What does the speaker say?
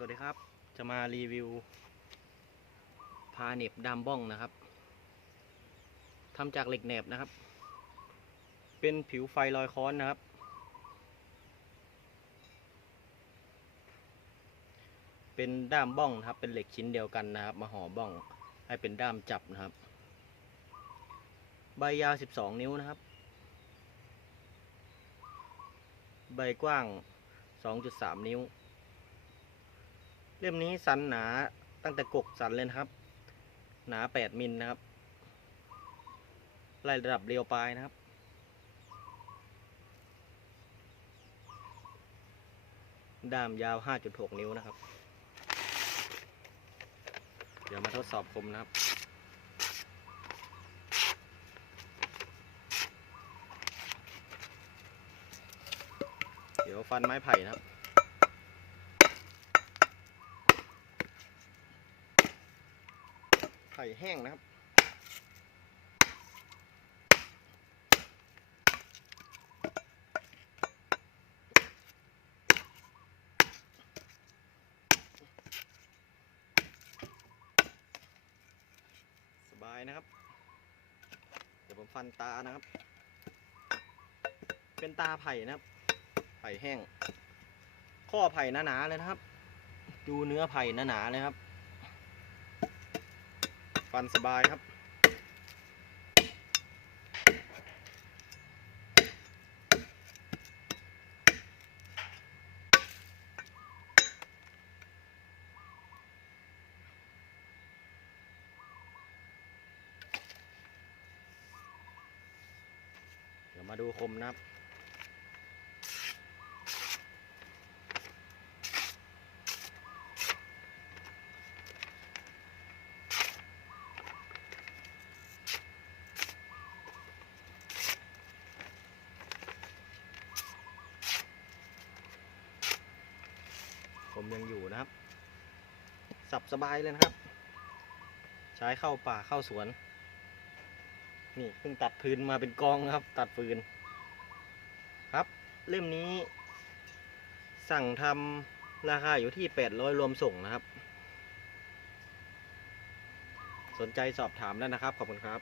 สวัสดีครับ จะมารีวิว พาเน็บดามบ้องนะครับทำจากเหล็กแหนบนะครับ เป็นผิวไฟลอยค้อนนะครับ เป็นด้ามบ้องนะครับ เป็นเหล็กชิ้นเดียวกันนะครับ มาห่อบ้อง ให้เป็นด้ามจับนะครับ ใบยาว 12 นิ้วนะครับ ใบกว้าง 2.3 นิ้ว เล่มนี้สันหนาตั้งแต่กกสันเลยนะครับ หนา 8 มิลนะครับไล่ระดับเรียวปลายนะครับ ด้ามยาว 5.6 นิ้วนะครับ เดี๋ยวมาทดสอบคมนะครับเดี๋ยวฟันไม้ไผ่นะครับ ไผ่แห้งนะครับ สบายนะครับ เดี๋ยวผมฟันตานะครับ เป็นตาไผ่นะครับ ไผ่แห้ง ข้อไผ่หนาๆเลยนะครับ ดูเนื้อไผ่หนาๆเลยครับ ฟันสบายครับ เดี๋ยวมาดูคมนะครับ มยังอยู่นะครับ สับสบายเลยนะครับ ใช้เข้าป่าเข้าสวน นี่เพิ่งตัดพื้นมาเป็นกองครับ ตัดฟืน ครับ เล่มนี้ สั่งทำราคาอยู่ที่ 800 รวมส่งนะครับ สนใจสอบถามได้นะครับ ขอบคุณครับ